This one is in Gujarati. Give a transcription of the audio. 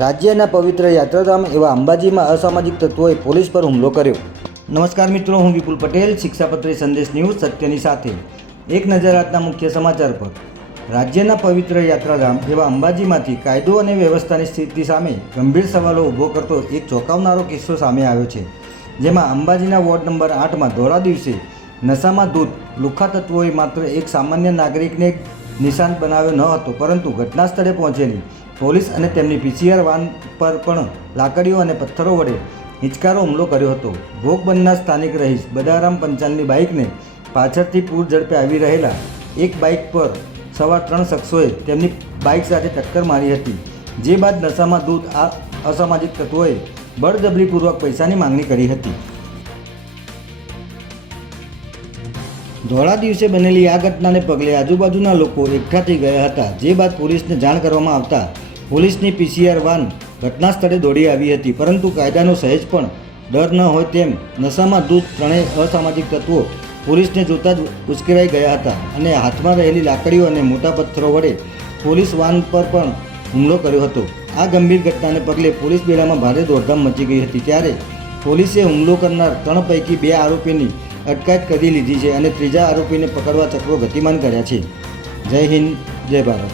રાજ્યના પવિત્ર યાત્રાધામ એવા અંબાજીમાં અસામાજિક તત્વોએ પોલીસ પર હુમલો કર્યો। નમસ્કાર મિત્રો, હું વિપુલ પટેલ, શિક્ષાપત્રી સંદેશ ન્યૂઝ સત્યની સાથે। એક નજર આજના મુખ્ય સમાચાર પર। રાજ્યના પવિત્ર યાત્રાધામ એવા અંબાજીમાંથી કાયદો અને વ્યવસ્થાની સ્થિતિ સામે ગંભીર સવાલો ઊભો કરતો એક ચોંકાવનારો કિસ્સો સામે આવ્યો છે, જેમાં અંબાજીના વોર્ડ નંબર 8માં ધોળા દિવસે નશામાં ધૂત લુખ્ખા તત્વોએ માત્ર એક સામાન્ય નાગરિકને નિશાન બનાવ્યો ન હતો, પરંતુ ઘટના સ્થળે પહોંચેલી પોલીસ અને તેમની પીસીઆર વાન પર પણ લાકડીઓ અને પથ્થરો વડે હિંચકારો હુમલો કર્યો હતો। ભોગ બનનાર સ્થાનિક રહીશ બદારામ પંચાલની બાઇકને પાછળથી પૂર ઝડપે આવી રહેલા એક બાઇક પર સવાર 3 શખ્સોએ તેમની બાઇક સાથે ટક્કર મારી હતી, જે બાદ નશામાં ધૂત આ અસામાજિક તત્વોએ બળજબરીપૂર્વક પૈસાની માંગણી કરી હતી। ધોળા દિવસે બનેલી આ ઘટનાને પગલે આજુબાજુના લોકો એકઠા થઈ ગયા હતા, જે બાદ પોલીસને જાણ કરવામાં આવતા પોલીસની પીસીઆર વાન ઘટના સ્થળે દોડી આવી હતી, પરંતુ કાયદાનો સહેજ પણ ડર ન હોય તેમ નશામાં ધૂત ત્રણેય અસામાજિક તત્વો પોલીસને જોતા જ ઉશ્કેરાઈ ગયા હતા અને હાથમાં રહેલી લાકડીઓ અને મોટા પથ્થરો વડે પોલીસ વાન પર પણ હુમલો કર્યો હતો। આ ગંભીર ઘટનાને પગલે પોલીસ બેડામાં ભારે દોડધામ મચી ગઈ હતી, ત્યારે પોલીસે હુમલો કરનાર 3 પૈકી 2 આરોપીની અટકાયત કરી લીધી છે અને ત્રીજા આરોપીને પકડવા ચક્રો ગતિમાન કર્યા છે। જય હિન્દ, જય ભારત।